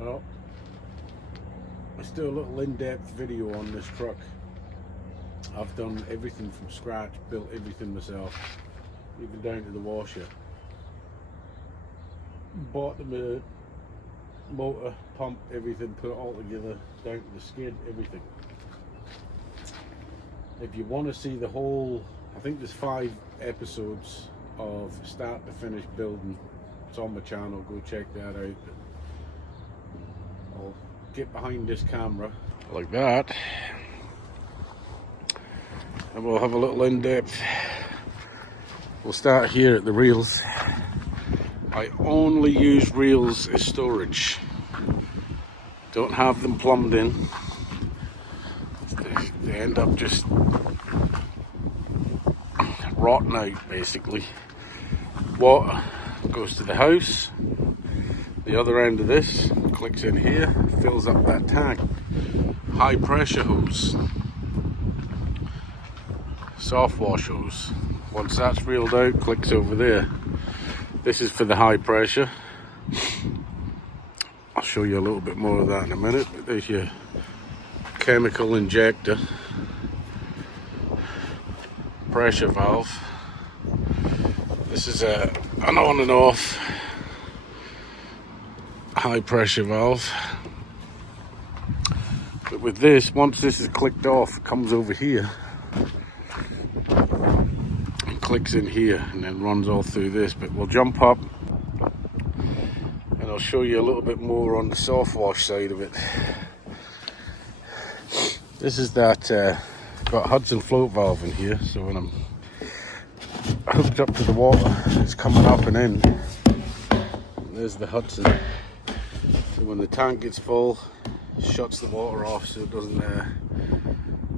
Well, let's do a little in-depth video on this truck. I've done everything from scratch, built everything myself, even down to the washer. Bought the motor, pump, everything, put it all together, down to the skid, everything. If you want to see the whole, I think there's 5 episodes of start to finish building. It's on my channel, go check that out. I'll get behind this camera like that, and we'll have a little in-depth. We'll start here at the reels. I only use reels as storage. Don't have them plumbed in. They end up just rotting out, basically. Water goes to the house. The other end of this clicks in here, fills up that tank. High pressure hose, soft wash hose. Once that's reeled out, clicks over there. This is for the high pressure. I'll show you a little bit more of that in a minute. But there's your chemical injector, pressure valve. This is an on and off high pressure valve. But with this, once this is clicked off, it comes over here and clicks in here and then runs all through this. But we'll jump up and I'll show you a little bit more on the soft wash side of it. This is that got Hudson float valve in here, so when I'm hooked up to the water, it's coming up and in. There's the Hudson. So when the tank gets full, it shuts the water off so it doesn't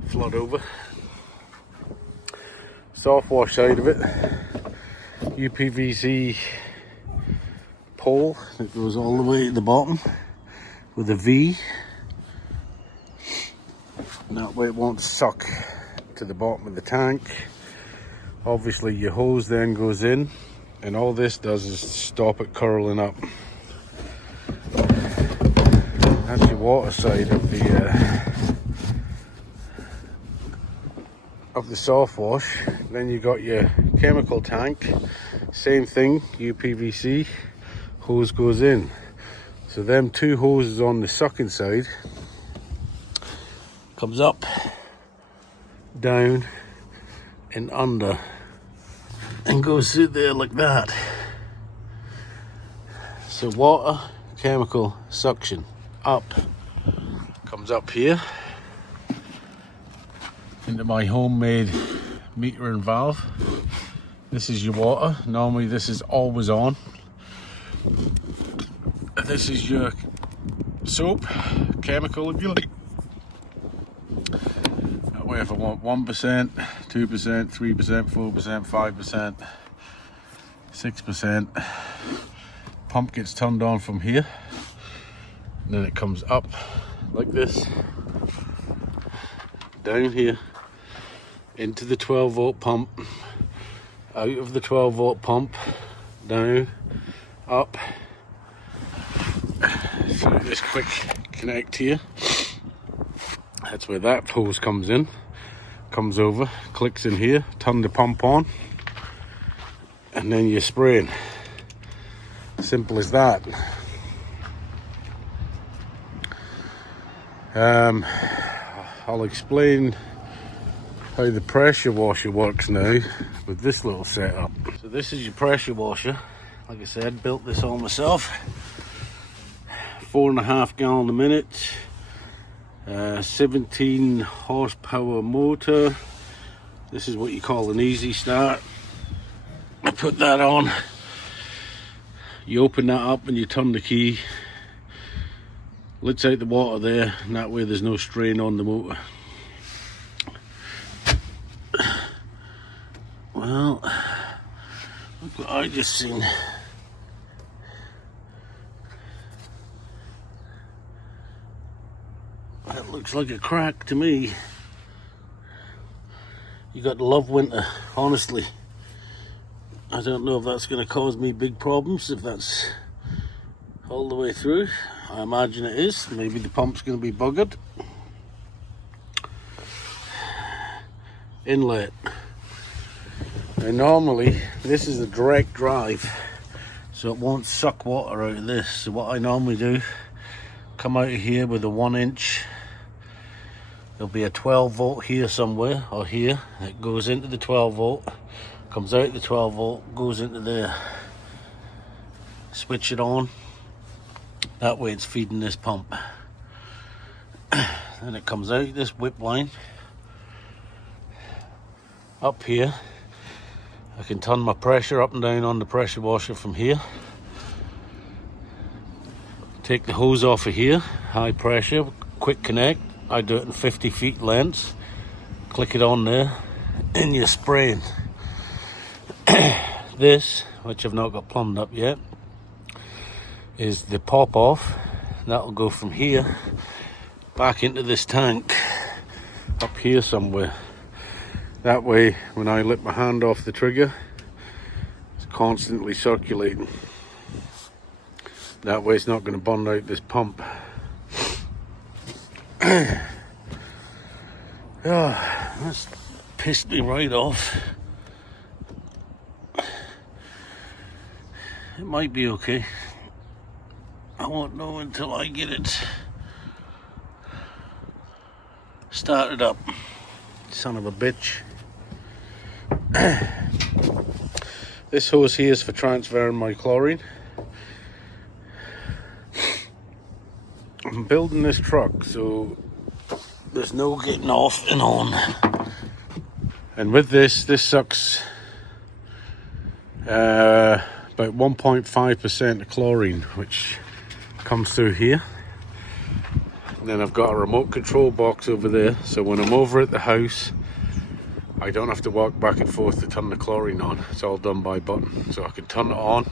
flood over. Soft wash side of it, UPVC pole that goes all the way to the bottom with a V. And that way it won't suck to the bottom of the tank. Obviously your hose then goes in, and all this does is stop it curling up. That's your water side of the soft wash. Then you got your chemical tank, same thing, UPVC, hose goes in. So them 2 hoses on the sucking side comes up, down and under and goes through there like that. So water, chemical, suction, up, comes up here into my homemade meter and valve. This is your water. Normally this is always on. This is your soap, chemical if you like. That way if I want 1%, 2%, 3%, 4%, 5%, 6%, pump gets turned on from here. And then it comes up like this, down here, into the 12-volt pump, out of the 12-volt pump, down, up, through this quick connect here. That's where that hose comes in, comes over, clicks in here, turn the pump on, and then you're spraying. Simple as that. I'll explain how the pressure washer works now with this little setup. So this is your pressure washer. Like I said, built this all myself. 4.5 gallon a minute, 17 horsepower motor. This is what you call an easy start. I put that on. You open that up and you turn the key. Lets out the water there, and that way there's no strain on the motor. Well, look what I just seen. That looks like a crack to me. You got to love winter, honestly. I don't know if that's going to cause me big problems, if that's all the way through. I imagine it is. Maybe the pump's going to be buggered. Inlet. Now normally this is a direct drive, so it won't suck water out of this. So what I normally do, come out of here with a 1-inch. There'll be a 12 volt here somewhere, or here. It goes into the 12 volt, comes out the 12 volt, goes into there. Switch it on. That way it's feeding this pump. Then it comes out this whip line. Up here, I can turn my pressure up and down on the pressure washer from here. Take the hose off of here, high pressure, quick connect. I do it in 50 feet lengths. Click it on there, and you're spraying. This, which I've not got plumbed up yet, is the pop off. That'll go from here back into this tank up here somewhere. That way, when I let my hand off the trigger, it's constantly circulating. That way it's not going to burn out this pump. Oh, that's pissed me right off. It might be okay. I won't know until I get it started up. Son of a bitch. This hose here is for transferring my chlorine. I'm building this truck so there's no getting off and on. And with this sucks about 1.5% of chlorine, which comes through here. And then I've got a remote control box over there, so when I'm over at the house, I don't have to walk back and forth to turn the chlorine on. It's all done by button. So I can turn it on,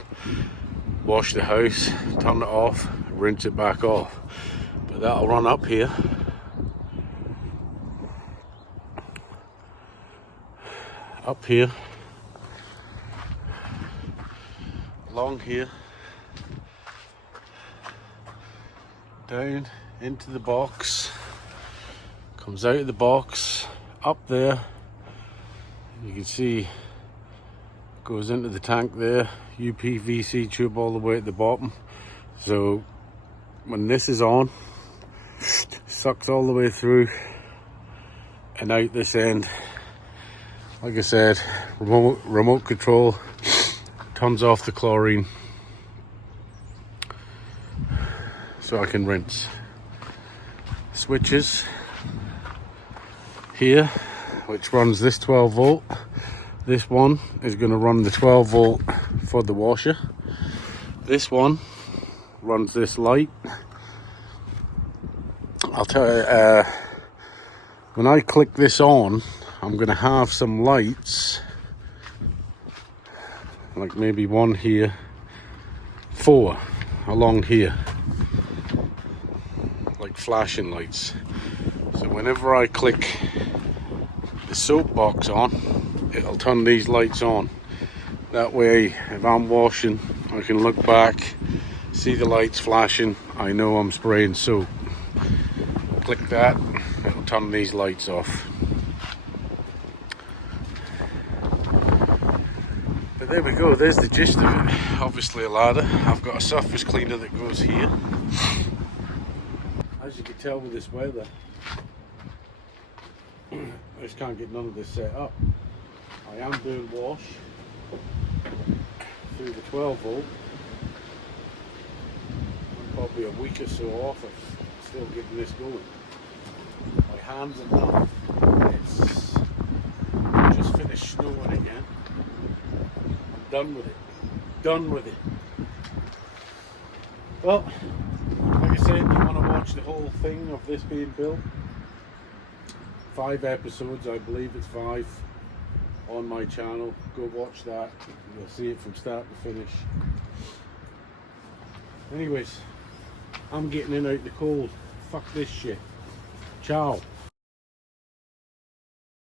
wash the house, turn it off, rinse it back off. But that'll run up here. Up here. Along here. Down into the box. Comes out of the box. Up there. You can see goes into the tank there, UPVC tube all the way at the bottom. So when this is on, sucks all the way through and out this end. Like I said, remote control, turns off the chlorine so I can rinse. Switches here, which runs this 12 volt. This one is going to run the 12 volt for the washer. This one runs this light. I'll tell you, when I click this on, I'm going to have some lights, like maybe one here, 4 along here, like flashing lights. So whenever I click the soap box on, it'll turn these lights on. That way, if I'm washing, I can look back, see the lights flashing, I know I'm spraying soap. Click that, it'll turn these lights off. But there we go, there's the gist of it. Obviously a ladder. I've got a surface cleaner that goes here. As you can tell with this weather, I just can't get none of this set up. I am doing wash through the 12 volt. I'm probably a week or so off of still getting this going. My hands are numb. It's just finished snowing again. I'm done with it. Done with it. Well, like I said, you want to watch the whole thing of this being built. 5 episodes, I believe it's 5 on my channel. Go watch that. You'll see it from start to finish. Anyways, I'm getting in out the cold. Fuck this shit. Ciao.